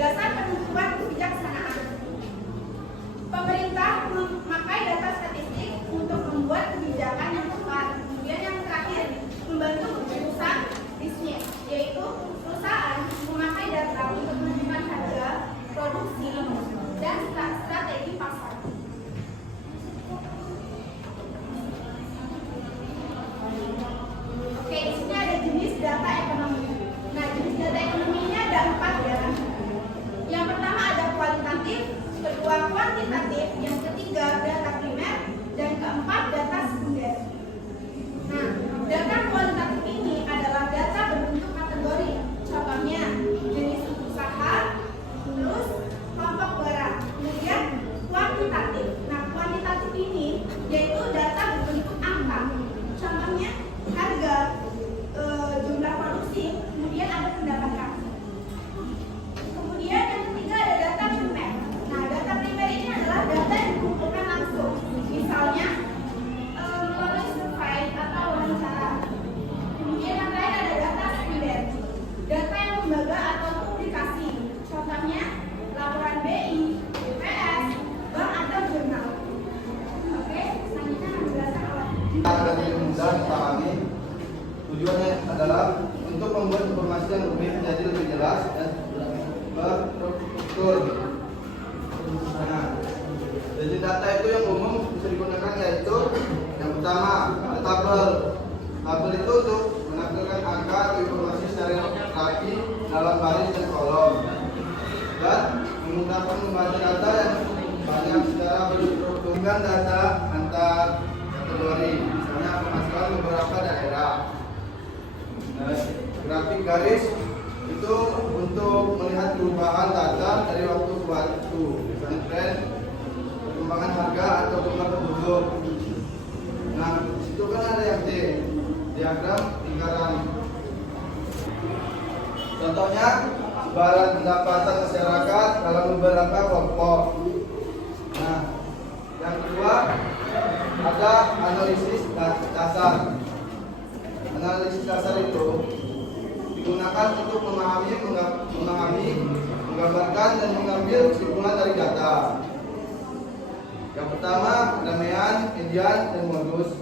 Dasar penentuan kebijaksanaan. Pemerintah memakai data statistik untuk membuat kebijakan yang tepat. Kemudian yang terakhir, membantu perusahaan bisnis, yaitu perusahaan memakai data untuk menentukan harga, produksi, dan strategi pasar. Oke, di sini ada jenis data ekonomi. Nah, jenis data ekonomi ini ada 4 ya. Yang pertama ada kualitatif, kedua kuantitatif, yang ketiga data primer, dan keempat data sekunder. Nah, data kualitatif ini adalah data berbentuk kategori. Contohnya jenis usaha, terus kelompok barang. Kemudian kuantitatif. Nah, kuantitatif ini yaitu data berbentuk angka. Contohnya harga, jumlah produksi, kemudian ada pendapatan. Kemudian yang ketiga ada data primer. Nah, data primer ini adalah data yang dikumpulkan langsung. Misalnya melalui survei atau wawancara. Kemudian yang terakhir ada data sekunder. Data yang lembaga atau publikasi. Contohnya laporan BI, BPS, bank atau jurnal. Oke, selanjutnya penjelasan awal. Agar lebih mudah dipahami, tujuannya adalah untuk membuat informasi yang menjadi lebih jelas dan berstruktur. Nah, jadi data itu yang umum bisa digunakan yaitu yang pertama ada tabel. Tabel itu untuk menampilkan angka atau informasi secara rapi dalam baris dan kolom, dan menggunakan membaca data yang banyak secara berstruktur data antar kategori, misalnya penghasilan beberapa daerah. Nah, grafik garis itu untuk melihat perubahan data dari waktu ke waktu, misalnya tren, perkembangan harga atau jumlah penduduk. Nah, itu kan ada yang diagram lingkaran. Contohnya sebaran pendapatan masyarakat dalam beberapa kelompok. Nah, yang kedua ada analisis dasar. Analisis dasar itu digunakan untuk memahami, menggambarkan dan mengambil kesimpulan dari data. Yang pertama, keramaian, median, dan modus.